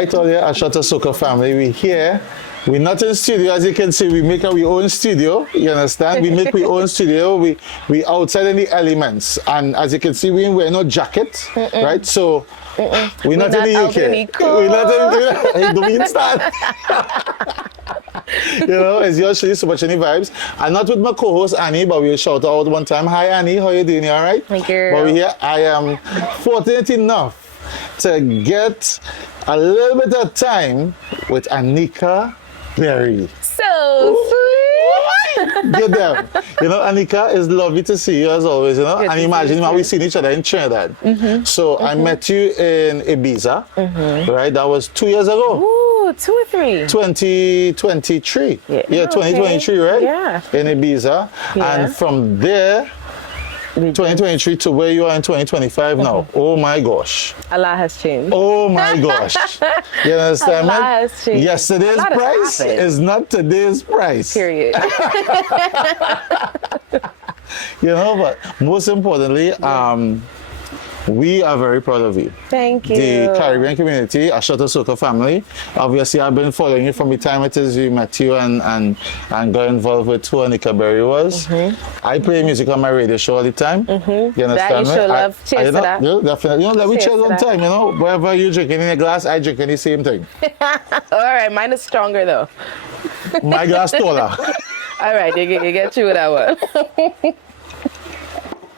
right, all the A Shot of Soca family. We're here. We're not in studio, as you can see. We make our own studio. You understand? We make our own studio. We outside in the elements, and as you can see, we ain't wearing no jacket, right? So we're not in the UK. We're not in the Winston. You know, it's usually Supertrini Vibes. I'm not with my co-host Annie, but we'll shout out one time. Hi Annie, how you doing? You all right? Thank you. But we're here. I am fortunate enough to get a little bit of time with Anika Berry. So sweet. Get them. You know, Anika, it's lovely to see you as always, you know. Good and imagine how we seen each other in Trinidad. So I met you in Ibiza, right? That was 2 years ago. Ooh, 2 or 3? 2023. Yeah, 2023, right? Yeah. In Ibiza. Yeah. And from there, 2023 to where you are in 2025 now. Oh my gosh. A lot has changed. Oh my gosh. You understand? A lot has changed. Yesterday's A lot has price happened. is not today's price. Period. You know, but most importantly, we are very proud of you. Thank you. The Caribbean community, A Shot of Soca family. Obviously, I've been following you from the time it is we met you and got involved with who Anika Berry was. I play music on my radio show all the time. You understand That you me? should love. Cheers to that. Yeah, definitely. You know, let me Cheers cheers to on that. time, you know. Wherever you drinking in a glass, I drink in the same thing. All right, mine is stronger though. My glass taller. All right, you get you with that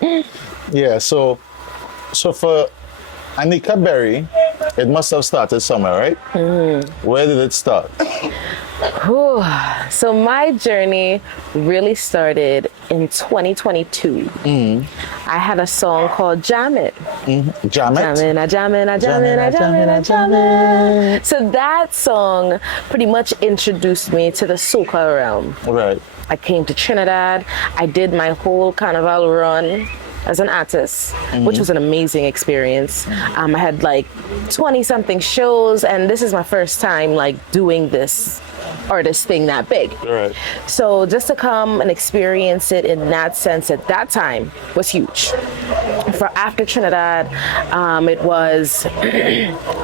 one. Yeah, so for Anika Berry, it must have started somewhere, right? Where did it start? Whew. So my journey really started in 2022. I had a song called Jam It. Jam it? Jammin', I jammin', I jammin', I jammin', I jammin'. So that song pretty much introduced me to the soca realm. Right. I came to Trinidad. I did my whole carnival run as an artist, which was an amazing experience. I had like 20 something shows, and this is my first time like doing this artist thing that big. Right. So just to come and experience it in that sense at that time was huge. For after Trinidad, it was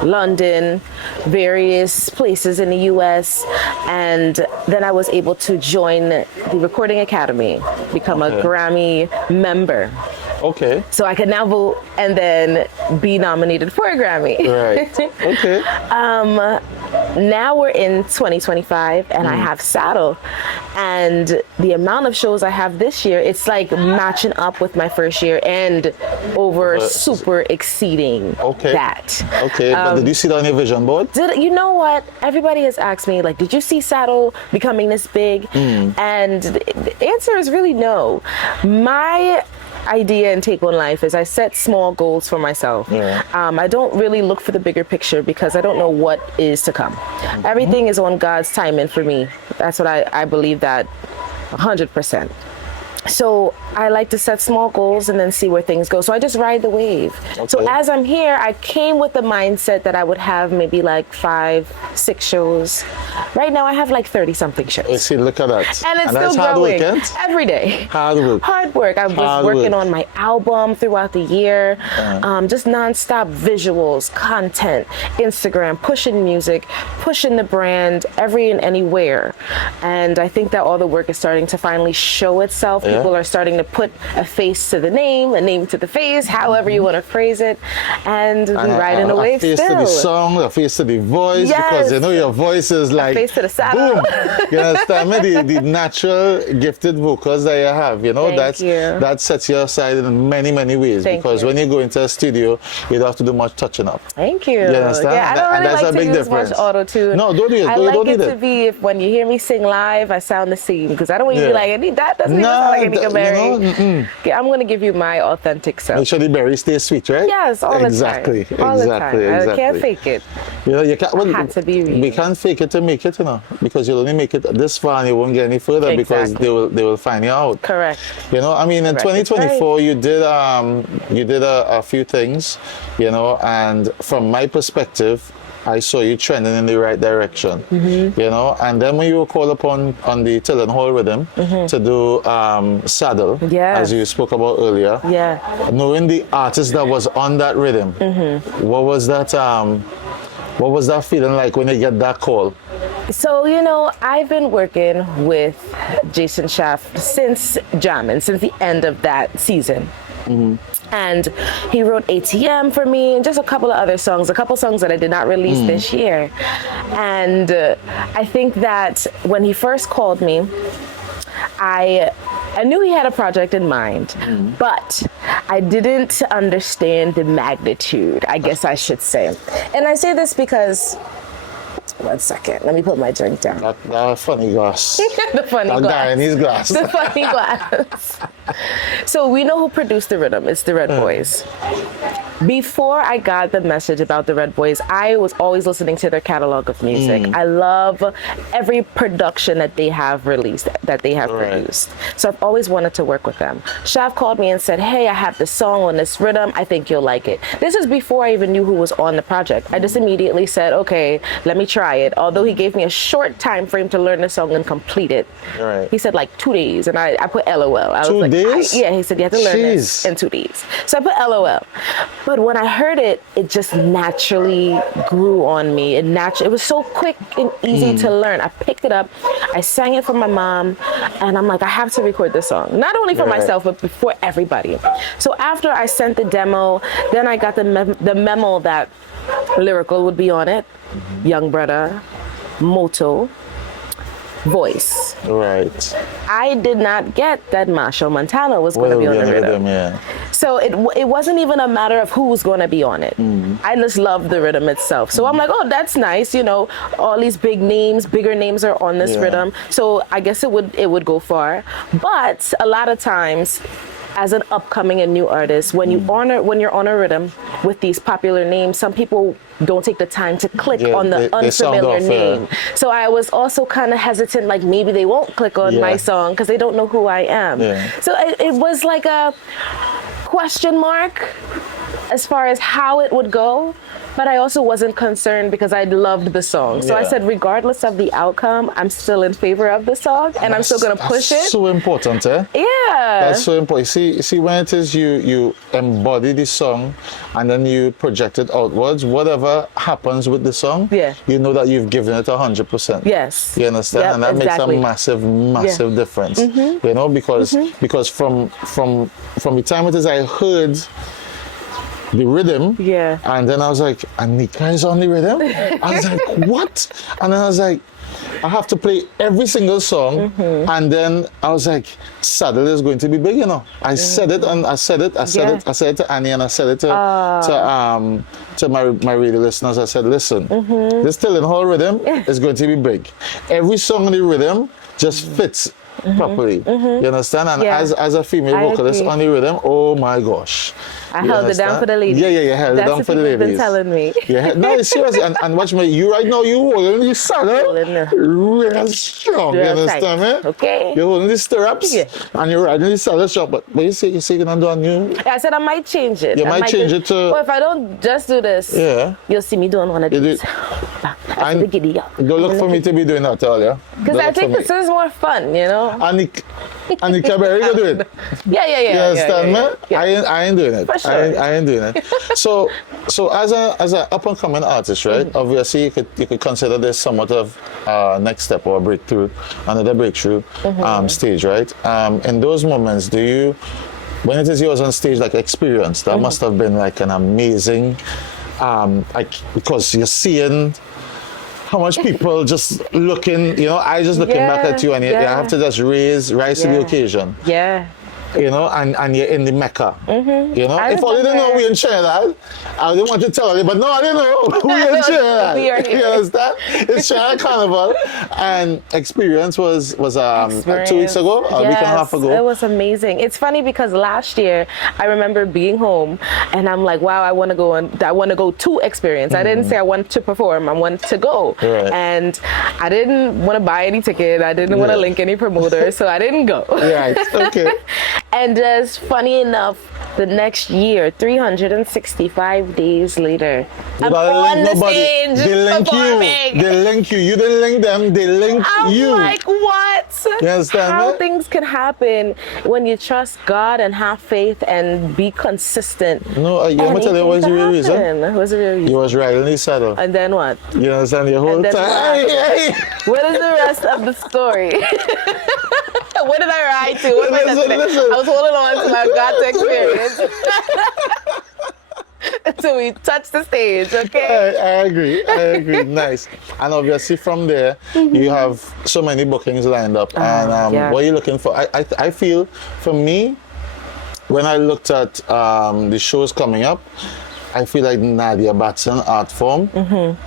London, various places in the US, and then I was able to join the Recording Academy, become a Grammy member. Okay. So I could now vote and then be nominated for a Grammy. Right. Okay. Now we're in 2025 and I have Saddle, and the amount of shows I have this year, it's like matching up with my first year and super exceeding that. Okay, but did you see that on your vision board? You know what? Everybody has asked me, like, did you see Saddle becoming this big? And the answer is really no. My idea and take on life is I set small goals for myself. I don't really look for the bigger picture because I don't know what is to come. Everything is on God's timing for me. That's what I believe that 100%. So I like to set small goals and then see where things go. So I just ride the wave. So as I'm here, I came with the mindset that I would have maybe like 5, 6 shows. Right now I have like 30 something shows. You see, look at that. And it's that's still hard growing work, every day. Hard work. Hard work. I was working on my album throughout the year. Just nonstop visuals, content, Instagram, pushing music, pushing the brand every and anywhere. And I think that all the work is starting to finally show itself. People are starting to put a face to the name, a name to the face, however you want to phrase it, and riding the wave still. A face to the song, a face to the voice, because you know your voice is like, a face to the saddle. Boom. You understand me? The natural gifted vocals that you have, you know, that sets you aside in many, many ways. Because when you go into a studio, you don't have to do much touching up. Thank you. You understand? Yeah, I don't really that's like a to big use difference. much auto-tune. No, don't do it. I like it to be, if when you hear me sing live, I sound the same. Because I don't want you to be like, I need that. Doesn't even sound like Anika Berry. You know, I'm going to give you my authentic self. Make sure the berry stays sweet, right? Yes, all the time. Exactly. I can't fake it. You know, you can't. Well, had to be real. We can't fake it to make it, you know, because you'll only make it this far and you won't get any further because they will find you out. Correct. You know, I mean, in 2024, you did a few things, you know, and from my perspective, I saw you trending in the right direction, you know, and then when you were called upon on the Tillen Hall rhythm to do Saddle, as you spoke about earlier, knowing the artist that was on that rhythm, what was that What was that feeling like when you get that call? So, I've been working with Jason Schaff since Jamming, since the end of that season. And he wrote ATM for me and just a couple of other songs, a couple songs that I did not release this year. And I think that when he first called me, I knew he had a project in mind, but I didn't understand the magnitude, I guess I should say. And I say this because, one second, let me put my drink down. That funny glass. The funny that glass. guy in his glass. The funny glass. So we know who produced the rhythm. It's the Red Boys. Before I got the message about the Red Boys, I was always listening to their catalog of music. I love every production that they have released, that they have produced. So I've always wanted to work with them. Shav called me and said, hey, I have this song on this rhythm. I think you'll like it. This is before I even knew who was on the project. I just immediately said, okay, let me try it. Although he gave me a short time frame to learn the song and complete it. He said like 2 days, and I put LOL. I was 2 like, days? Yeah, he said you have to learn this in 2 days. So I put LOL. But when I heard it, it just naturally grew on me. It was so quick and easy to learn. I picked it up, I sang it for my mom, and I'm like, I have to record this song. Not only for myself, but for everybody. So after I sent the demo, then I got the memo that Lyrical would be on it, Young Brother, Moto, Voice. Right. I did not get that Marshall Montana was going to be on the rhythm. So it wasn't even a matter of who was going to be on it. I just loved the rhythm itself. So I'm like, oh, that's nice. All these bigger names are on this rhythm. So I guess it would go far. But a lot of times, as an upcoming and new artist, when you're on a rhythm with these popular names, some people don't take the time to click on the unfamiliar name. So I was also kind of hesitant, like maybe they won't click on my song because they don't know who I am. So it was like a question mark as far as how it would go. But I also wasn't concerned because I loved the song. So I said, regardless of the outcome, I'm still in favor of the song, and I'm still going to push it. That's so important, eh? Yeah. That's so important. See, when it is you embody the song and then you project it outwards, whatever happens with the song, you know that you've given it 100%. Yes. You understand? Yep, and that makes a massive difference. Because from the time it is I heard the rhythm, and then I was like, Anika is on the rhythm? I was like, what? And then I was like, I have to play every single song, and then I was like, Saddle is going to be big, I said it, and I said it to Annie, and I said it to my radio listeners. I said, listen, this Tilling Hall rhythm is going to be big. Every song in the rhythm just fits properly. You understand? And as a female vocalist on the rhythm, oh my gosh. I held it down for the ladies. Yeah, held it down for the ladies. That's what people have been telling me. No, it's serious. And watch me, you right now, you holding the saddle real strong. You understand me? Okay. You're holding the stirrups and you're riding the saddle strong. But you say you're going to do a new? I said I might change it. You might change it to... Well, if I don't just do this, you'll see me doing one of these. And don't look for me to be doing that all, yeah? Because I think this is more fun, Anika Berry will do it. Yeah. You understand me? Yeah. I ain't doing it. For sure. I ain't doing it. So as an up and coming artist, right? Obviously, you could consider this somewhat of next step or a breakthrough, another breakthrough stage, right? In those moments, when it is yours on stage, like experience, that must have been like an amazing, because you're seeing how much people just looking, I just looking back at you, and you have to just rise to the occasion. Yeah. And you're in the Mecca. If I didn't know we in Trinidad, I didn't want to tell you, but no, I didn't know we in Trinidad. You understand? It's Trinidad Carnival, and experience was 2 weeks ago, a week and a half ago. It was amazing. It's funny because last year I remember being home, and I'm like, wow, I want to go to experience. I didn't say I want to perform. I want to go, and I didn't want to buy any ticket. I didn't want to link any promoter, so I didn't go. Right. Okay. And just funny enough, the next year, 365 days later, I'm gotta on link the nobody. stage They link performing. you. They link you. You didn't link them. They linked I'm you. like, what? You understand How me? things can happen when you trust God and have faith and be consistent. No, you want me to tell you what was the real reason? What's the real reason? You was riding the saddle. And then what? You understand the whole And then time? what? Hey, hey. What is the rest of the story? What did I ride to? What was I Listen, today? listen. I was holding on to my God experience. So we touched the stage, okay? I agree. Nice. And obviously from there, you have so many bookings lined up. And yeah. what are you looking for? I feel, for me, when I looked at the shows coming up, I feel like Nadia Batson art form,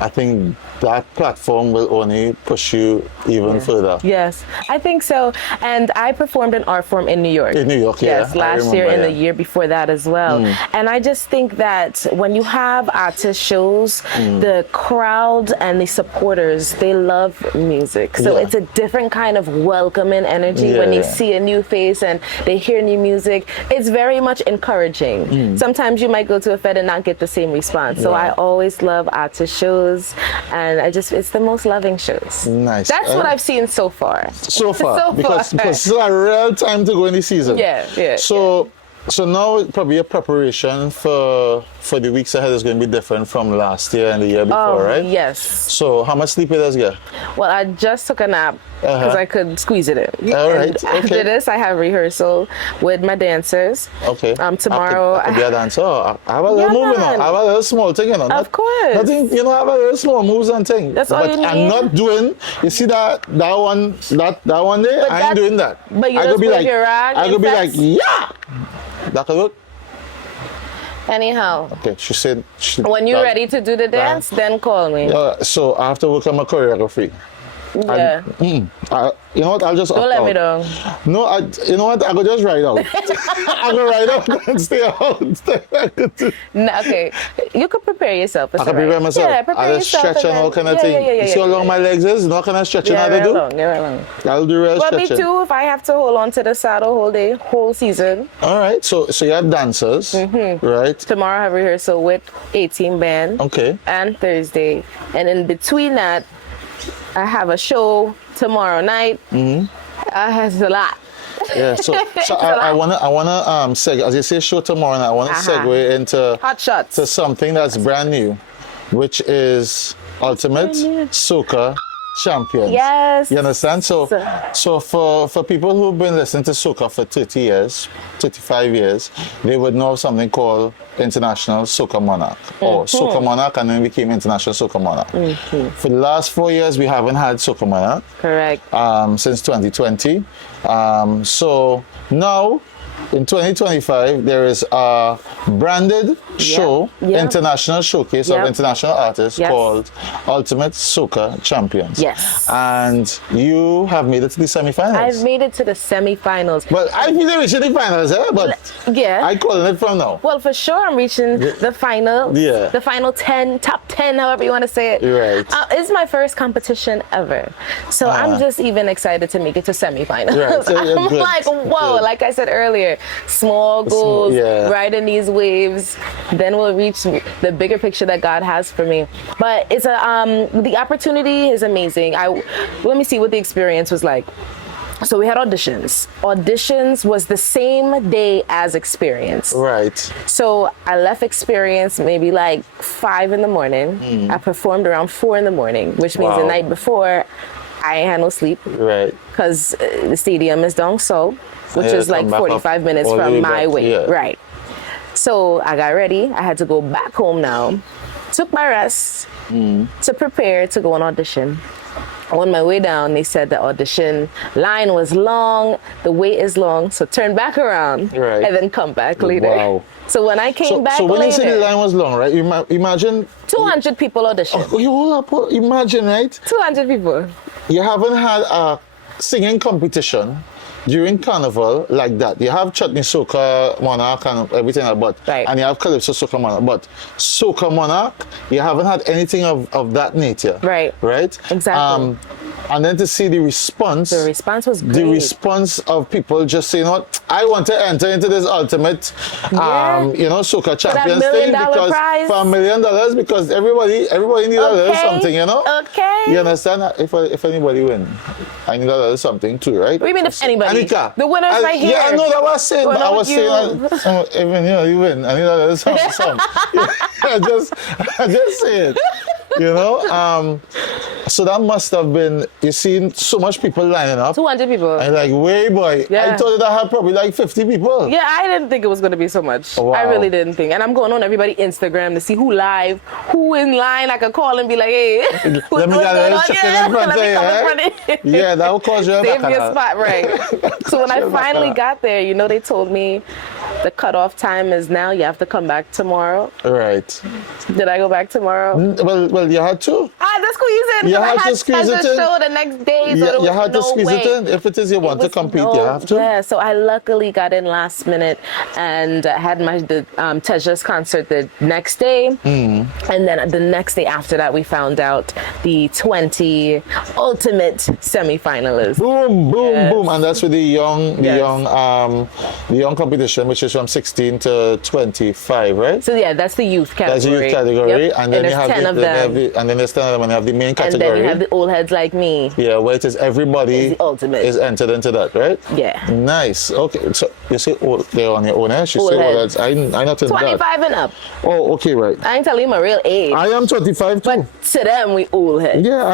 I think that platform will only push you even further. Yes, I think so. And I performed an art form in New York. In New York, yeah. Yes, last year and the year before that as well. And I just think that when you have artist shows, the crowd and the supporters, they love music. So Yeah. it's a different kind of welcoming energy when they see a new face and they hear new music. It's very much encouraging. Sometimes you might go to a fed and not get the same response. So I always love artist shows, and it's the most loving shows. Nice. That's what I've seen so far. So far, So because far. it's a real time to go in the season. Yeah. So now probably a preparation for the weeks ahead is going to be different from last year and the year before, right? Yes. So how much sleep it does get? Well, I just took a nap because I could squeeze it in. All right, And after this, I have rehearsal with my dancers. Okay. Tomorrow. I could be a dancer. I have a little moving on. I have a little small thing, you know. Of course. Nothing, you know, I have a little small moves and thing. That's all but you I'm need. not doing, you see that one there? I ain't doing that. But you I just could be wave like, your rag I and could be flex? like, yeah! That could work. Anyhow, Okay, she said. when you're ready to do the dance, then call me. So I have to work on my choreography. Yeah. You know what? I'll just Don't opt let out. me down. No, you know what? I could just ride out. I could ride out and stay out. No, okay. You could prepare yourself. It's I can all right. prepare myself. Yeah, prepare I just yourself. stretch and all kind of thing. Yeah, You see how long my legs is? You know what kind of stretching I have to do? Right long. I'll do real Well, me stretching. too, if I have to hold on to the saddle whole season. All right. So you have dancers, right? Tomorrow I have rehearsal with 18 band. Okay. And Thursday. And in between that, I have a show tomorrow night. It's a lot. Yeah. So I wanna segue, as you say, show tomorrow night. I wanna segue into Hot shots. to something that's brand new, which is Ultimate Soca Champion. Yes. You understand? So for people who've been listening to soca for 30 years, 35 years, they would know something called International Soca Monarch, or Soca Monarch, and then became International Soca Monarch. For the last 4 years, we haven't had Soca Monarch. Correct. Since 2020. So now, in 2025, there is a branded show, international showcase of international artists called Ultimate Soca Champions. Yes. And you have made it to the semi-finals. I've made it to the semi-finals. Well, I feel they reached the finals, but Yeah. I call it from now. Well, for sure, I'm reaching the final. Yeah. The final 10, top 10, however you want to say it. Right. It's my first competition ever. So I'm just even excited to make it to semifinals. Right. So you're I'm good. like, whoa, Good. like I said earlier, small goals, yeah. riding these waves, then we'll reach the bigger picture that God has for me. But it's the opportunity is amazing. Let me see what the experience was like. So we had auditions. Auditions was the same day as experience. Right. So I left experience maybe like 5 in the morning. I performed around 4 in the morning, which means the night before I ain't had no sleep. Right. Because the stadium is down so, which Yeah, is like come back 45 up minutes all the from way my back, way. yeah. Right. So I got ready. I had to go back home now. Took my rest to prepare to go on audition. On my way down, they said the audition line was long, the wait is long, so turn back around and then come back later. Wow. So when I came back so when later, you say the line was long, right? Imagine 200 people audition. Oh, you hold up. Imagine, right? 200 people. You haven't had a singing competition during Carnival like that. You have Chutney Soca Monarch and everything like that, Right. and you have Calypso Soca Monarch. But Soca Monarch, you haven't had anything of that nature. Right. Right? Exactly. and then to see the response. The response was great. The response of people just saying, "What I want to enter into this ultimate, Soca Champions thing because prize. for $1 million because everybody needs a little something, you know." Okay. You understand? If anybody win, I need a little something too, right? What do you mean if anybody? Anika, The winner's right here. Yeah, I know that was saying, but I was you. saying, even you win, I need a little something. I just say it. So that must have been, you seen so much people lining up. 200 people. And like, way boy, Yeah. I thought that I had probably like 50 people. Yeah, I didn't think it was going to be so much. Wow. I really didn't think. And I'm going on everybody's Instagram to see who live, who in line. I could call and be like, hey, let me get a little chicken in front of you, eh? Yeah, that will cause you a save your spot, right? So when I finally got there, they told me the cutoff time is now. You have to come back tomorrow. Right. Did I go back tomorrow? Well, you had to. I had to squeeze in. You had to squeeze it in. Show the next day. So you had to squeeze it in. If it is you want to compete, you have to. Yeah, so I luckily got in last minute and had the Tejas concert the next day. And then the next day after that, we found out the 20 ultimate semi-finalists. Boom, boom, Yes. boom. And that's with the young competition, which is from 16 to 25, right? So yeah, that's the youth category. That's the youth category. Yep. And then there's 10 of them. and then there's 10 of them, and you have the main And category. then you have the old heads like me. Yeah, where it is everybody Is the ultimate. is entered into that, right? Yeah. Nice. Okay. So you say they're on your own, eh? She Old say heads. I not in 25 that. and up. Oh, okay, right. I ain't telling you my real age. I am 25 too. But to them, we old heads. Yeah,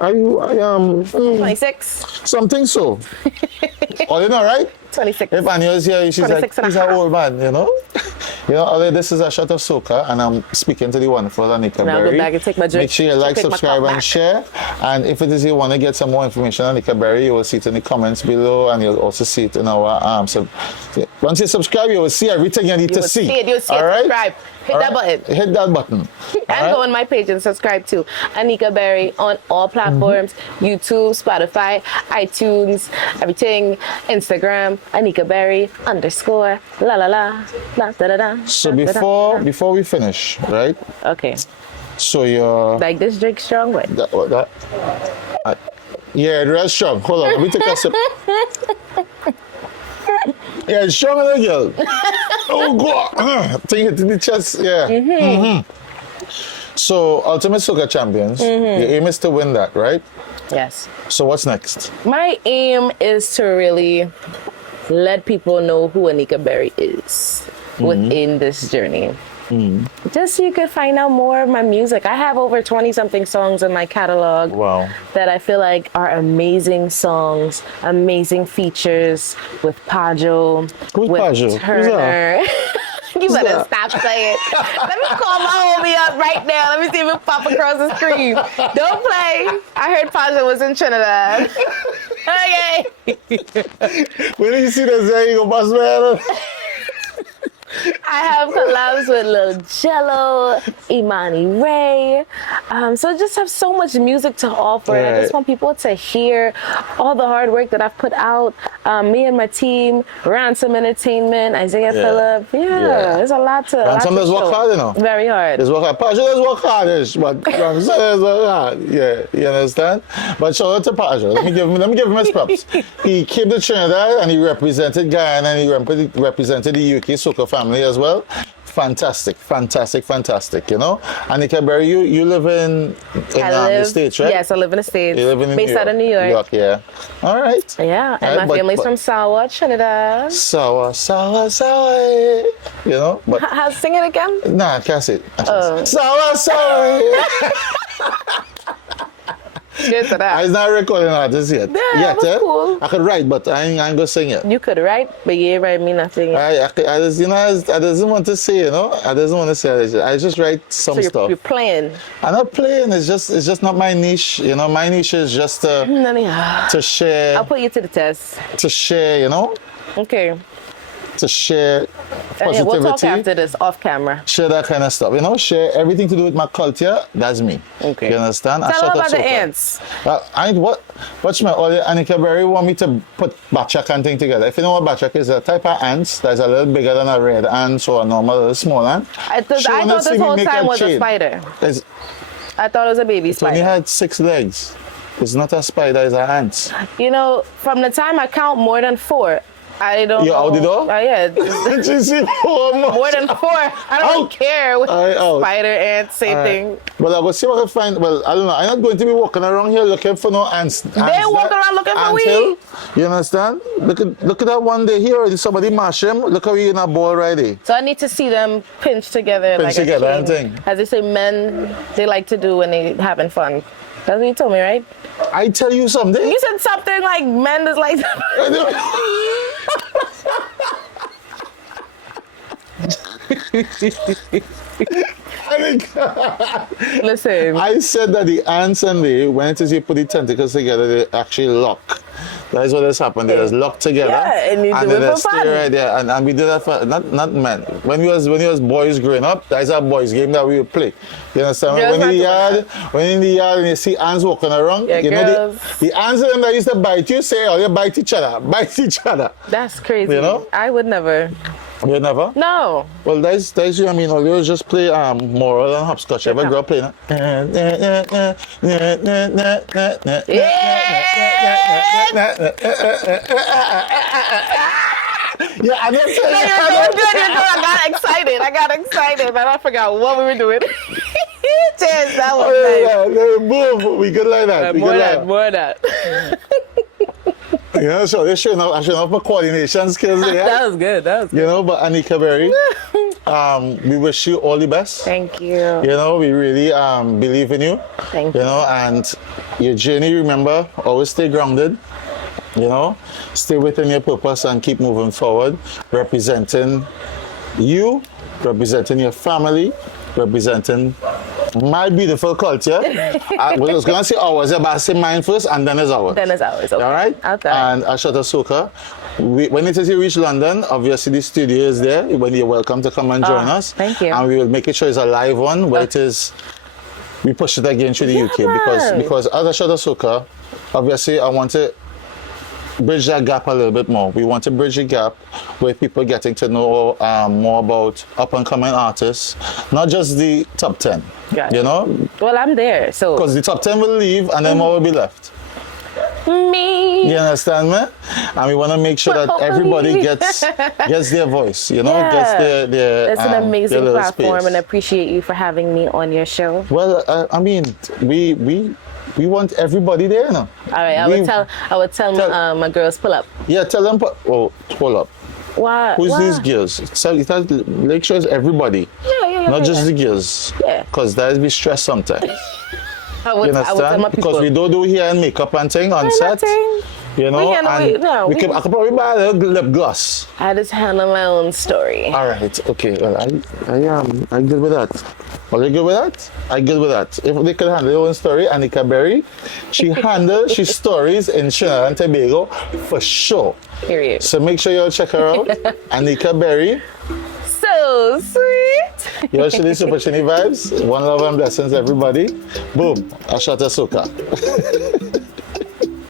I am 26. something so. Oh, you know, right? 26. If Anya is here, she's like, 26 and a he's an half. old man, although this is A Shot of Soca, and I'm speaking to the wonderful Anika Now I'll Berry. go back and take my drink. Make sure you like, Take my subscribe, cup and back. share. And if it is you want to get some more information on Anika Berry, you will see it in the comments below, and you'll also see it in our once you subscribe, you will see everything you need to see. You'll see it. All right? Subscribe. Hit that button. Hit that button. And go on my page and subscribe to Anika Berry on all platforms, YouTube, Spotify, iTunes, everything, Instagram, Anika Berry _ la la la da da da. So da, da, da. before we finish, right? Okay. So you're Like this drink strong way. yeah, real strong. Hold on, let me take a sip. Yeah, it's stronger than girl. Oh God! Take it to the chest. Yeah. So, Ultimate Soca Champions. Your aim is to win that, right? Yes. So, what's next? My aim is to really let people know who Anika Berry is within this journey. Just so you could find out more of my music. I have over 20-something songs in my catalog Wow. that I feel like are amazing songs, amazing features with Pajo, Who's with Pajo? Who's Turner. You better that? stop saying. Let me call my homie up right now. Let me see if it pop across the screen. Don't play. I heard Pajo was in Trinidad. Okay. When you see that say, you go bust man. I have collabs with Lil Jello, Imani Ray. So just have so much music to offer. And I just Right. want people to hear all the hard work that I've put out. Me and my team, Ransom Entertainment, Isaiah Yeah. Phillip. Yeah, there's a lot to Ransom does work show. hard, you know. Very hard. There's work hard. Pajo does work hard, but Ramsey does work hard. Yeah, you understand? But shout out to Pajo. Let me give him his props. He came to Trinidad and he represented Guyana and he represented the UK Soca family as well. Fantastic. Anika Berry, you live in the States, right? Yes, I live in the States. You live in based out of New York. Yeah. All right. Yeah, and Right, my family's from Sawa, Trinidad. Sour. But Sing it again. nah, I can't say it. Oh. Sour. Cheers to that. I'm not recording artist yet. Yeah, that was cool. I could write, but I ain't gonna sing it. You could write, but you ain't write me nothing. I doesn't want to say, I doesn't want to say. I just write some So stuff. you're playing. I'm not playing. It's just not my niche. My niche is just to share. I'll put you to the test. To share, Okay. to share Yeah, we'll talk positivity. after this off camera. Share that kind of stuff. Share everything to do with my culture. That's me. Okay. You understand? Tell A them Shot of about the Soca. ants. Watch my audio. Anika Berry want me to put batchak and thing together. If you know what batchak is, a type of ants that's a little bigger than a red ant or a normal little small ant. I thought wanna this see me whole make time was a chain. spider. It's I thought it was a baby only spider. had 6 legs. It's not a spider, it's an ant. You know, from the time I count more than 4, I don't You know. out the door? Yeah. You see, More than 4. I don't care. Out. Spider, ant, same thing. Well, I will see what I can find. Well, I don't know. I'm not going to be walking around here looking for no ants. They walk around looking for weed. You understand? Look at that one day here. Somebody mash him. Look how he in a ball right there. So I need to see them pinch together. Pinch together and thing. As they say, men, they like to do when they having fun. That's what you told me, right? I tell you something. You said something like men is like... Listen. I said that the ants and they, when it is you put the tentacles together, they actually lock. That is what has happened. They just lock together. Yeah, and you do then it they for stay fun. right there. And we did that for not men. When we was boys growing up, that's a boys game that we would play. You understand? Girls When in the yard and you see ants walking around, Yeah, you know the ants of them that used to bite you, say, oh, you bite each other. That's crazy. You know? I would never. You never? No. Well, that's you. I mean, all you just play moral and hopscotch. You ever grow up playing that? Yeah, I didn't say You're good. I got excited, and I forgot what we were doing. Cheers, that was nice. Boom, we good like that. More of that. You know, so they showing up for coordination skills there. That was good. You know, but Anika Berry, we wish you all the best. Thank you. You know, we really believe in you. Thank you. You know, and your journey, remember, always stay grounded. You know, stay within your purpose and keep moving forward, representing you, representing your family, representing my beautiful culture. I was going to say ours, but I say mine first and then it's ours. Then it's ours. Okay. All right? And A Shot of Soca. When it is you reach London, obviously the studio is there. When you're welcome to come and join us. Thank you. And we will make it sure it's a live one where it is. We push it again to the UK because as A Shot of Soca, obviously I want to bridge that gap a little bit more. We want to bridge the gap where people getting to know more about up and coming artists, not just the top 10. Gotcha. You know? Well, I'm there, so. Because the top 10 will leave and then more will be left. Me. You understand me? And we want to make sure that everybody gets their voice, you know, gets their It's an amazing their platform, space. and I appreciate you for having me on your show. Well, I mean, we want everybody there, you know. All right, I would tell my girls pull up. Yeah, tell them, hold up. Why? Who's these girls? So it has, make sure it's everybody. Yeah. Not just the girls. Yeah. Because that be stress sometimes. I would tell my people. Because we don't do hair and makeup and thing on set. You know, I could probably buy a little lip gloss. I just handle my own story. All right, okay. Well, I'm good with that. Are you good with that? I'm good with that. If they could handle their own story, Anika Berry, she stories in Trinidad and Tobago for sure. Period. So make sure you check her out, Anika Berry. So sweet. You're actually Supertrini Vibes. One love and blessings, everybody. Boom. A Shot of Soca.